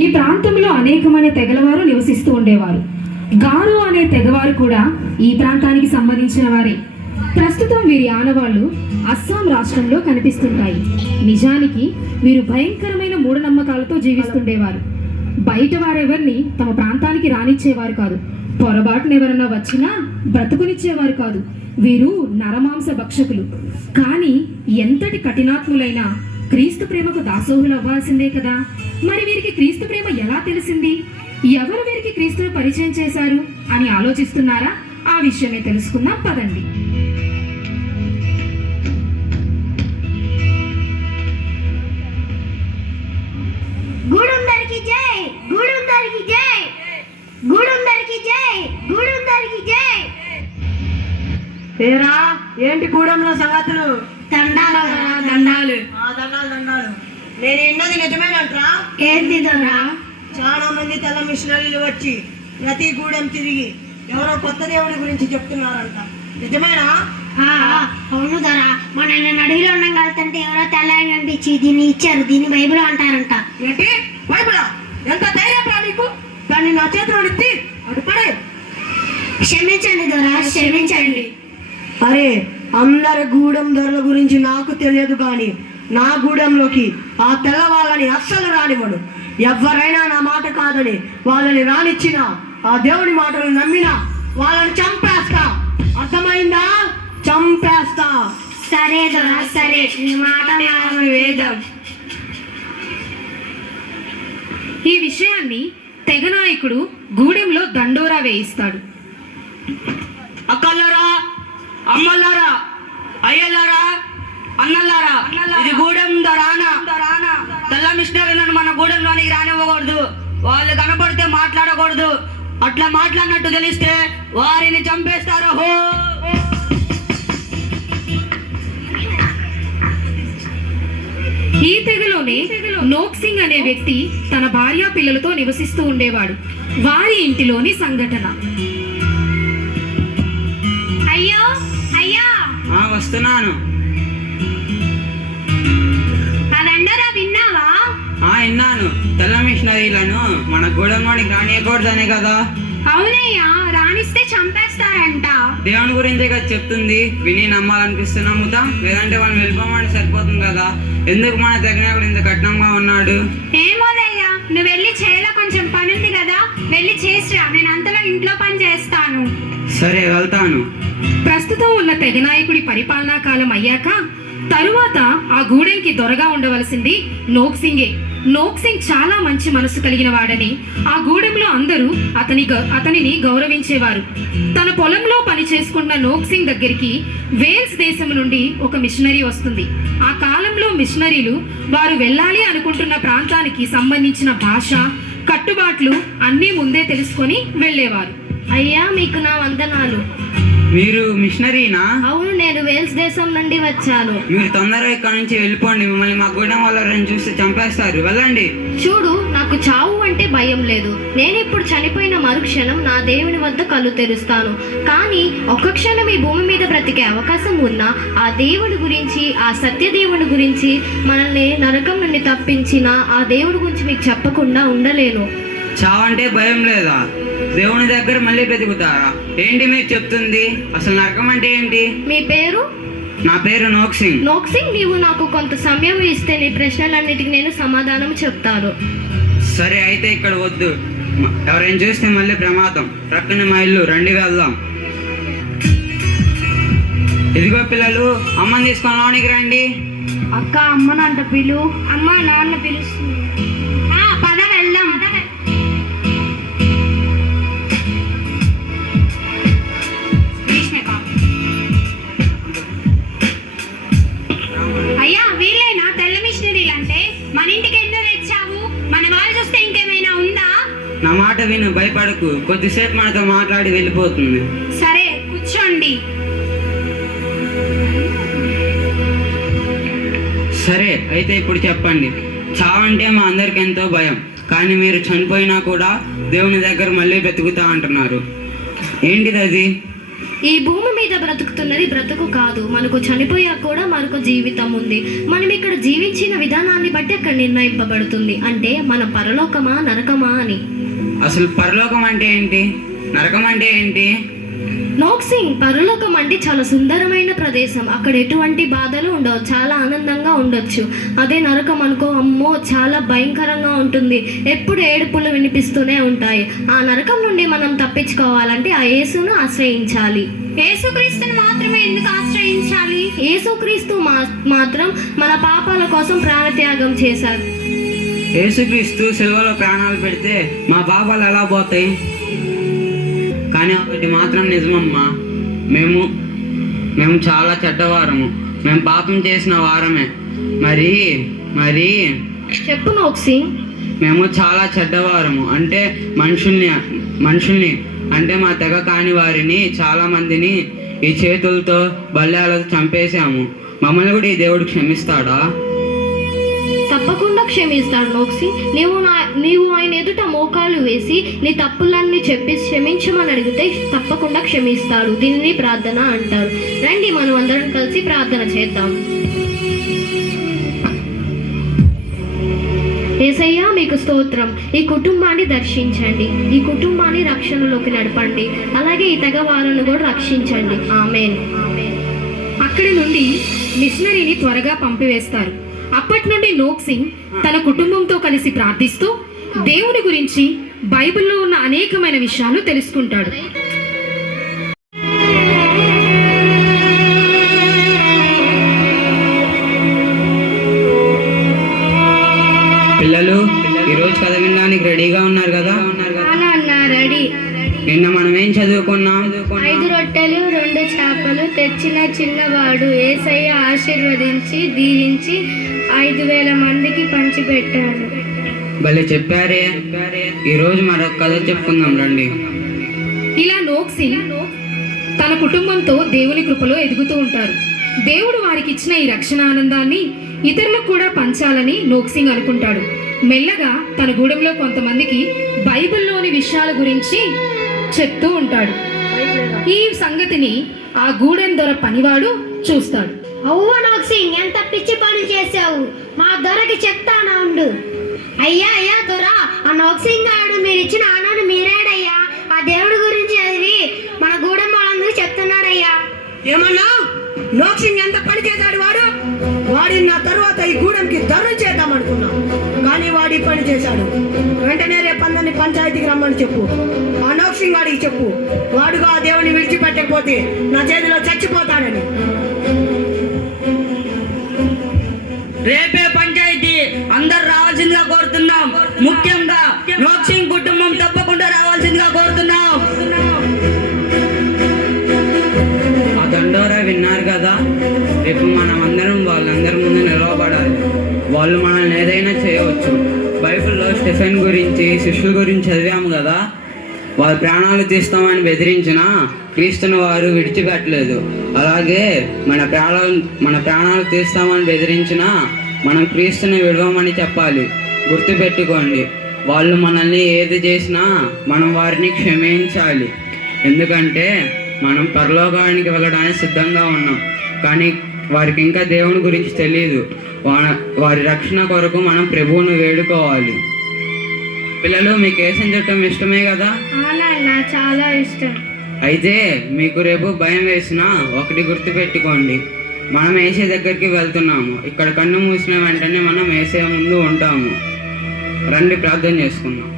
ఈ ప్రాంతంలో అనేకమైన తెగలవారు నివసిస్తూ ఉండేవారు. గారో అనే తెగవారు కూడా ఈ ప్రాంతానికి సంబంధించిన వారే. ప్రస్తుతం వీరి ఆనవాళ్లు అస్సాం రాష్ట్రంలో కనిపిస్తుంటాయి. నిజానికి వీరు భయంకరమైన మూఢనమ్మకాలతో జీవిస్తుండేవారు. బయట వారెవరిని తమ ప్రాంతానికి రానిచ్చేవారు కాదు. పొరపాటున ఎవరన్నా వచ్చినా బ్రతుకునిచ్చేవారు కాదు. వీరు నరమాంస భక్షకులు. కానీ ఎంతటి కఠినాత్ములైనా క్రీస్తు ప్రేమకు దాసోహులు అవ్వాల్సిందే కదా. మరి వీరికి క్రీస్తు ప్రేమ ఎలా తెలిసింది? ఎవరు వీరికి క్రీస్తును పరిచయం చేశారు అని ఆలోచిస్తున్నారా? ఆ విషయమే తెలుసుకుందాం పదండి. గూడుందరికి జై, గూడుందరికి జై, గూడుందరికి జై, గూడుందరికి జై. ఏరా ఏంటి గూడెంలో సంగతులు? దండాలు దండాలు దండాలు. నేను విన్నది నిజమేనంట్రా? ఏంది దొరా? చాలా మంది తెల్ల మిషనరీలు వచ్చి ప్రతి గూడెం తిరిగి ఎవరో కొత్త దేవుడి గురించి చెప్తున్నారంట. నిజమేనా? అవును దొరా. మొన్న నేను అడవిలో ఉన్నాం వెళ్తుంటే ఎవరో తెల్లని కనిపించి దీన్ని ఇచ్చారు, దీన్ని బైబిల్ అంటారంట. ఏంటి బైబిలా? ఎంత ధైర్యం రా నీకు? దాన్ని నా చేతిలో ఎత్తి అటు పడే. క్షమించండి దొరా, క్షమించండి. అరే అందరి గూడెం ధరల గురించి నాకు తెలియదు, కానీ నా గూడెంలోకి ఆ తెల్లవాళ్ళని అస్సలు రానివ్వడు. ఎవరైనా నా మాట కాదని వాళ్ళని రానిచ్చినా, ఆ దేవుడి మాటలు నమ్మినా వాళ్ళని చంపేస్తా. అర్థమైందా? చంపేస్తా. సరే దొరా, సరే. నీ మాట వేదం. ఈ విషయాన్ని తెగ నాయకుడు గూడెంలో దండోరా వేయిస్తాడు. అక్కల్లారా, అమ్మల్లారా, అయ్యల్లారా, అన్నల్లారా, ఇది గూడెం దరానా. తెల్ల మిషనరీలను మన గూడెంలోనికి రానివ్వకూడదు. వాళ్ళు కనపడితే మాట్లాడకూడదు. అట్లా మాట్లాడినట్టు తెలిస్తే వారిని చంపేస్తారు. హో! ఈ తెగలోనే నోక్ సింగ్ అనే వ్యక్తి తన భార్య పిల్లలతో నివసిస్తూ ఉండేవాడు. వారి ఇంటిలోని సంఘటన. అయ్యో అయ్యా, వస్తున్నాను. ఆ దండోరా విన్నావా? విన్నాను. తెల్ల మిషనరీలను మన గూడెంలోనికి రానియకూడదనే కదా. అవునయ్యా, రాణిస్తే చంపేస్తారంట. దేవుని గురించే కదా చెప్తుంది. విని నమ్మాలనిపిస్తే నమ్ముతాం, లేదంటే వాళ్ళు వెళ్ళిపోమని సరిపోతుంది కదా. ఎందుకు మన తెగనాయకుడు ఇంత కఠినంగా ఉన్నాడు? ఏమోదయ్యా, నువ్వు వెళ్ళి చేయాల కొంచెం పని ఉంది కదా, వెళ్ళి చేసిరా. నేను అంతలో ఇంట్లో పని చేస్తాను. సరే, వెళ్తాను. ప్రస్తుతం ఉన్న తెగనాయకుడి పరిపాలనా కాలం అయ్యాక తరువాత ఆ గూడెంకి దొరగా ఉండవలసింది నోక్ సింగే. నోక్ సింగ్ చాలా మంచి మనసు కలిగిన వాడని ఆ గూడెంలో అందరూ అతనిని గౌరవించేవారు. తన పొలంలో పని చేసుకున్న నోక్ సింగ్ దగ్గరికి వేల్స్ దేశం నుండి ఒక మిషనరీ వస్తుంది. ఆ కాలంలో మిషనరీలు వారు వెళ్ళాలి అనుకుంటున్న ప్రాంతానికి సంబంధించిన భాష, కట్టుబాట్లు అన్నీ ముందే తెలుసుకొని వెళ్ళేవారు. అయ్యా, మీకు నా వందనాలు. మీరు మిషనరీనా? అవును, నేను వేల్స్ దేశం నుండి వచ్చాను. మీరు తొందరగా ఇక్కడ నుంచి వెళ్ళిపోండి. మిమ్మల్ని మా గూడెం వాళ్ళని చూస్తే చంపేస్తారు. వెళ్ళండి. చూడు, నాకు చావు అంటే భయం లేదు. నేను ఇప్పుడు చనిపోయిన మరుక్షణం నా దేవుని వద్ద కళ్ళు తెరుస్తాను. కానీ ఒక్క క్షణం ఈ భూమి మీద బ్రతికే అవకాశం ఉన్నా ఆ దేవుడి గురించి, ఆ సత్య దేవుడి గురించి, మనల్ని నరకం నుండి తప్పించిన ఆ దేవుడి గురించి మీకు చెప్పకుండా ఉండలేను. చావంటే భయం లేదా? దేవుని దగ్గర మళ్ళీ బ్రతుకుతారా? ఏంటి మీరు చెప్తుంది? అసలు నరకం అంటే ఏంటి? మీ పేరు? నా పేరు నోక్ సింగ్. నోక్ సింగ్, నీవు నాకు కొంత సమయం ఇస్తే నీ ప్రశ్నలన్నిటికీ నేను సమాధానం చెప్తాను. సరే, అయితే ఇక్కడ వద్దు. ఎవరైనా చూస్తే మళ్ళీ ప్రమాదం. ప్రక్కన మా ఇల్లు, రండి వెళ్దాం. ఇదిగో పిల్లలు, అమ్మని తీసుకొని లోనికి రండి. అక్క, అమ్మనంట పిలు. అమ్మ, నాన్న పిలుస్తుంది. పద వెళ్దాం. అయ్యా, వీళ్ళేనా తెల్ల మిషనరీలు అంటే? మన ఇంటికి ఎందుకు తెచ్చావు? మన వాళ్ళు చూస్తే ఇంకేమైనా ఉందా? నా మాట విను, భయపడకు. కొద్దిసేపు మనతో మాట్లాడి వెళ్ళిపోతుంది. సరే, కూర్చోండి. సరే, అయితే ఇప్పుడు చెప్పండి. చావంటే మా అందరికి ఎంతో భయం, కానీ మీరు చనిపోయినా కూడా దేవుని దగ్గర మళ్ళీ బ్రతుకుతా అంటున్నారు. ఏంటిది అది? ఈ భూమి మీద బ్రతుకుతున్నది బ్రతుకు కాదు, మనకు చనిపోయాక కూడా మరొక జీవితం ఉంది. మనం ఇక్కడ జీవించిన విధానాన్ని బట్టి అక్కడ నిర్ణయింపబడుతుంది, అంటే మన పరలోకమా నరకమా అని. అసలు పరలోకం అంటే ఏంటి, నరకం అంటే ఏంటి? నోక్సింగ్, పరలోకం అంటే చాలా సుందరమైన ప్రదేశం. అక్కడ ఎటువంటి బాధలు ఉండవు, చాలా ఆనందంగా ఉండొచ్చు. అదే నరకం అనుకో, అమ్మో చాలా భయంకరంగా ఉంటుంది, ఎప్పుడు ఏడుపులు వినిపిస్తూనే ఉంటాయి. ఆ నరకం నుండి మనం తప్పించుకోవాలంటే ఆ యేసును ఆశ్రయించాలి. యేసుక్రీస్తుని మాత్రమే ఎందుకు ఆశ్రయించాలి? యేసుక్రీస్తు మాత్రం మన పాపాల కోసం ప్రాణత్యాగం చేశారు. యేసుక్రీస్తు సిలువలో ప్రాణాలు పెడితే మా పాపాలు ఎలా పోతాయి? కానీ ఒకటి మాత్రం నిజమమ్మా, మేము చాలా చెడ్డవారము, మేము పాపం చేసిన వారమే. మరి చెప్పు నోక్సింగ్. మేము చాలా చెడ్డవారము అంటే మనుషుల్ని అంటే మా తెగ కాని వారిని చాలా మందిని ఈ చేతులతో బల్యాలతో చంపేశాము. మమ్మల్ని కూడా ఈ దేవుడు క్షమిస్తాడా? తప్పకుండా క్షమిస్తాడు నోక్సి. నీవు ఆయన ఎదుట మోకాలు వేసి నీ తప్పులన్నీ చెప్పి క్షమించమని అడిగితే తప్పకుండా క్షమిస్తాడు. దీనిని ప్రార్థన అంటారు. రండి మనం అందరం కలిసి ప్రార్థన చేద్దాం. యేసయ్యా మీకు స్తోత్రం. ఈ కుటుంబాన్ని దర్శించండి, ఈ కుటుంబాన్ని రక్షణలోకి నడపండి, అలాగే ఈ తెగ వారిని కూడా రక్షించండి. ఆమేన్. అక్కడి నుండి మిషనరీని త్వరగా పంపివేస్తారు. అప్పటి నుండి నోక్సింగ్ తన కుటుంబంతో కలిసి ప్రార్థిస్తూ దేవుని గురించి బైబిల్లో ఉన్న అనేకమైన విషయాలు తెలుసుకుంటాడు. పిల్లలు ఈరోజు కథ వినడానికి రెడీగా ఉన్నారు కదా? రెడీ. నిన్న మనం ఏం చదువుకున్నాం? 5 రొట్టెలు 2 చేపలు తెచ్చిన చిన్నవాడు యేసయ్య ఆశీర్వదించి దీవించి 5,000 మందికి పంచిపెట్టారు. భలే చెప్పారే. ఈరోజు మరొక కథ చెప్పుకుందాం రండి. ఇలా నోక్సింగ్ తన కుటుంబంతో దేవుని కృపలో ఎదుగుతూ ఉంటారు. దేవుడు వారికి ఇచ్చిన ఈ రక్షణ ఆనందాన్ని ఇతరులకు కూడా పంచాలని నోక్సింగ్ అనుకుంటాడు. మెల్లగా తన గూడెంలో కొంతమందికి బైబిల్లోని విషయాల గురించి చెప్తూ ఉంటాడు. ఈ సంగతిని ఆ గూడెం దొర పనివాడు చూస్తాడు. అవ్వ నోక్సింగ్, ఎంత పిచ్చి పని చేసావు, మా దొరకి చెప్తానా ఉండు. అయ్యా దొర, ఆ నోక్సింగ్ గాడు మీరు ఇచ్చిన ఆనాడు మీరేడయ్యా, ఆ దేవుడి గురించి చదివి మన గూడెం వాళ్ళందరూ చెప్తున్నాడయ్యా. ఏమన్నా నోక్సింగ్ ఎంత పని చేశాడు వాడి నా తర్వాత ఈ గూడెంకి దర్రు చేద్దాం అనుకున్నాం, కానీ వాడి పని చేశాడు. వెంటనే రేపు అందరినీ పంచాయతీకి రమ్మని చెప్పు. ఆ నోక్సింగ్ వాడికి చెప్పు, వాడుగా ఆ దేవుని విడిచిపెట్టకపోతే నా చేతిలో చచ్చిపోతాడని. రేపే పంచాయతీ, అందరు రావాల్సిందిగా కోరుతున్నాం. ముఖ్యంగా నోక్సింగ్ కుటుంబం తప్పకుండా రావాల్సిందిగా కోరుతున్నాం. ఆ దండోరా విన్నారు కదా? రేపు మనం అందరం వాళ్ళందరి ముందు నిలవబడాలి. వాళ్ళు మనల్ని ఏదైనా చేయవచ్చు. బైబిల్లో స్టెఫెన్ గురించి, శిష్యుల గురించి చదివాము కదా. వాళ్ళ ప్రాణాలు తీస్తామని బెదిరించిన క్రీస్తుని వారు విడిచిపెట్టలేదు. అలాగే మన ప్రాణాలు తీస్తామని బెదిరించిన మనం క్రీస్తుని విడవమని చెప్పాలి. గుర్తుపెట్టుకోండి, వాళ్ళు మనల్ని ఏది చేసినా మనం వారిని క్షమించాలి. ఎందుకంటే మనం పరలోకానికి వెళ్ళడానికి సిద్ధంగా ఉన్నాం, కానీ వారికి ఇంకా దేవుని గురించి తెలియదు. వారి రక్షణ కొరకు మనం ప్రభువును వేడుకోవాలి. పిల్లలు, మీకు ఏసం చుట్టం ఇష్టమే కదా? చాలా ఇష్టం. అయితే మీకు రేపు భయం వేసినా ఒకటి గుర్తుపెట్టుకోండి, మనం ఏసే దగ్గరికి వెళ్తున్నాము. ఇక్కడ కన్ను మూసిన వెంటనే మనం ఏసే ముందు ఉంటాము. రండి ప్రార్థన చేసుకుందాం.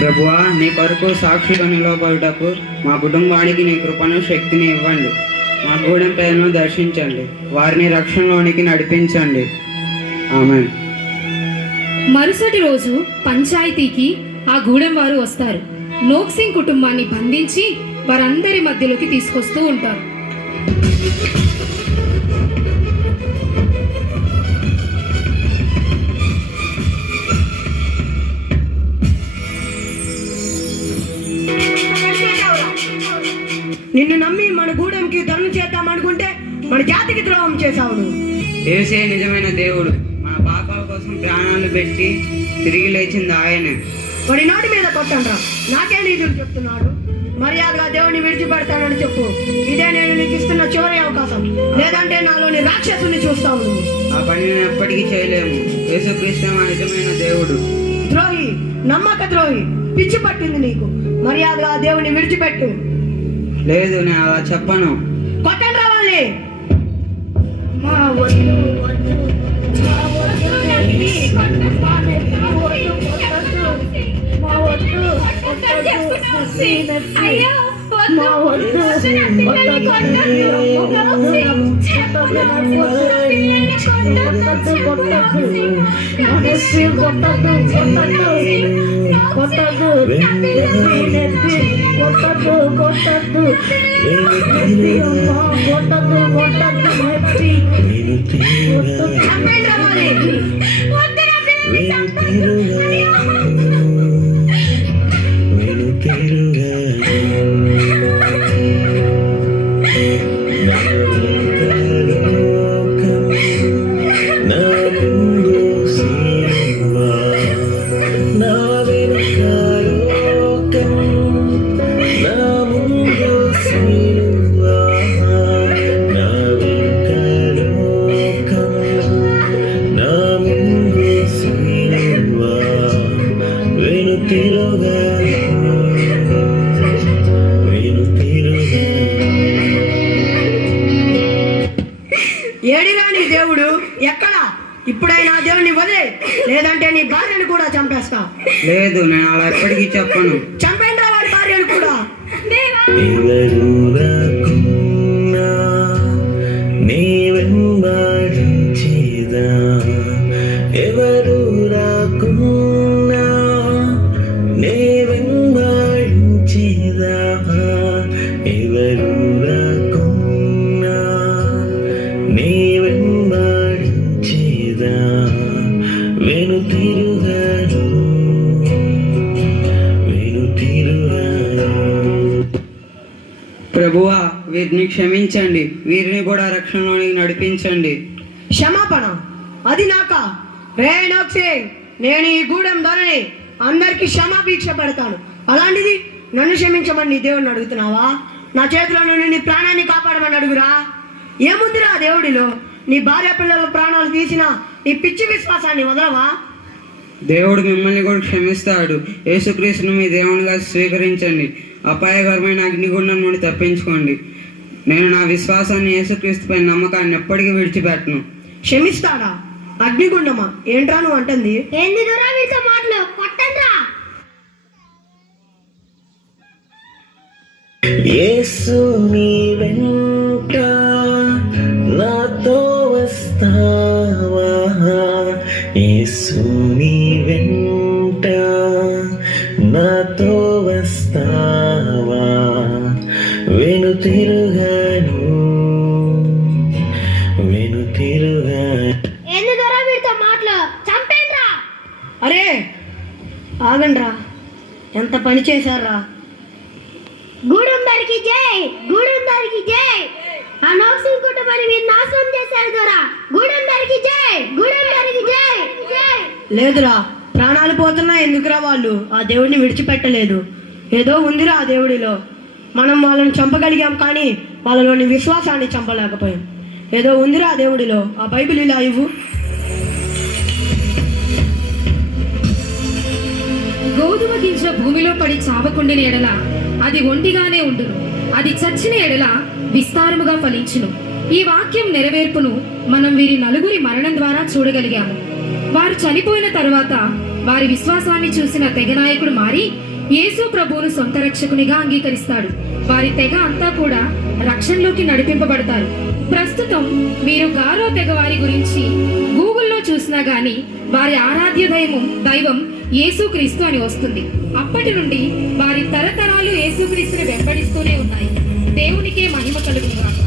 ప్రభువా, నీ కొరకు సాక్షిగా నిలవబడుటకు మా కుటుంబానికి నీ కృపను, శక్తిని ఇవ్వండి. మా గూడెం పేరును దర్శించండి, వారిని రక్షణలోనికి నడిపించండి. ఆమేన్. మరుసటి రోజు పంచాయతీకి ఆ గూడెం వారు వస్తారు. నోక్సింగ్ కుటుంబాన్ని బంధించి వారందరి మధ్యలోకి తీసుకొస్తూ ఉంటారు. నిన్ను నమ్మి మన గూడెంకి దొరలు చేద్దాం అనుకుంటే మన జాతికి ద్రోహం చేశావు నువ్వు. యేసే నిజమైన దేవుడు. మన పాపాల కోసం ప్రాణాలు పెట్టి తిరిగి లేచింది ఆయనే. వాడి నోటి మీద కొట్టండ్రా. నాకే నీతులు చెప్తున్నాడు. మర్యాదగా దేవుడిని విడిచిపెడతానని చెప్పు. ఇదే నేను నీకు ఇస్తున్న చివరి అవకాశం. లేదంటే నాలోని రాక్షసుని చూస్తావు నువ్వు. ఆ పని నేను ఎప్పటికీ చేయలేము. యేసుక్రీస్తు మా నిజమైన దేవుడు. ద్రోహి, నమ్మక ద్రోహి, పిచ్చి పట్టింది నీకు. మర్యాదగా దేవుడిని విడిచిపెట్టు. లేదు, నేను అలా చెప్పను. కొట్టండి రావాలి. ఏడిరా నీ దేవుడు? ఎక్కడా? ఇప్పుడైనా దేవుడిని వదిలే, లేదంటే నీ భార్యను కూడా చంపేస్తా. లేదు, నేను అలా ఎప్పటికీ చెప్పను. చంపేంద్రా వాడి భార్యను కూడా. ఎవరు రాకున్నా నే వెంబడించేదా, ఎవరు రాకున్నా నే వెంబడించేదా, వెనుతిరుగాను వెనుతిరుగాను. ప్రభువా, వీరిని క్షమించండి, వీరిని కూడా రక్షణలోనికి నడిపించండి. క్షమాపణ? అది నాకా? రే నోక్సే, నేను ఈ గూడెం ధరని అందరికి క్షమాభిక్ష పెడతాను. అలాంటిది నన్ను క్షమించమని నీ దేవుడిని అడుగుతున్నావా? నా చేతిలో నుండి నీ ప్రాణాన్ని కాపాడమని అడుగురా. ఏముందిరా దేవుడిలో? నీ భార్య పిల్లల ప్రాణాలు తీసిన నీ పిచ్చి విశ్వాసాన్ని వదలవా? దేవుడు మిమ్మల్ని కూడా క్షమిస్తాడు. యేసుక్రీస్తును మీ దేవునిగా స్వీకరించండి. అపాయకరమైన అగ్నిగుండం నుండి తప్పించుకోండి. నేను నా విశ్వాసాన్ని, యేసుక్రీస్తుపై నమ్మకాన్ని ఎప్పటికీ విడిచిపెట్టను. క్షమిస్తాడా? అగ్నిగుండమా? ఏంట్రా నువ్వు అంటుంది? ఏంది దొరా వీరితో మాటలు? కొట్టండ్రా. యేసు నీ వెంట నాతో వస్తావా, యేసు నీ వెంట నాతో వస్తావా, వెనుతిరుగాను వెనుతిరుగాను. ఏంది దొరా వీరితో మాటలు? చంపేండ్రా. అరే ఆగండ్రా, ఎంత పని చేశారా? గూడెందరికి జై, గూడెందరికి జై. ఆ నోక్సింగ్ కుటుంబాన్ని మీరు నాశనం చేశారు దొరా. గూడెందరికి జై, గూడెందరికి జై, జై. లేదురా, ప్రాణాలు పోతున్నా ఎందుకురా? వాళ్ళు ఆ దేవుడిని విడిచిపెట్టలేదు. ఏదో ఉందిరా ఆ దేవుడిలో. మనం వాళ్ళని చంపగలిగాం, కానీ వాళ్ళలోని విశ్వాసాన్ని చంపలేకపోయాం. ఏదో ఉందిరా ఆ దేవుడిలో. ఆ బైబిల్ ఇలా ఇవ్వు. గోధుమ గింజ భూమిలో పడి చావకుండిన ఎడల అది ఒంటిగానే ఉండును, అది చచ్చిన ఎడల విస్తారముగా ఫలించును. ఈ వాక్యం నెరవేర్పును మనం వీరి నలుగురి మరణం ద్వారా చూడగలిగాము. వారు చనిపోయిన తరువాత వారి విశ్వాసాన్ని చూసిన తెగ నాయకుడు మారి యేసు ప్రభువును సొంత రక్షకునిగా అంగీకరిస్తాడు. వారి తెగ అంతా కూడా రక్షణలోకి నడిపింపబడతారు. ప్రస్తుతం మీరు గారో తెగ వారి గురించి గూగుల్లో చూసినా గానీ వారి ఆరాధ్య దైవం యేసుక్రీస్తు అని వస్తుంది. అప్పటి నుండి వారి తరతరాలు యేసుక్రీస్తుని వెంబడిస్తూనే ఉన్నాయి. దేవునికే మహిమ కలుగును గాక.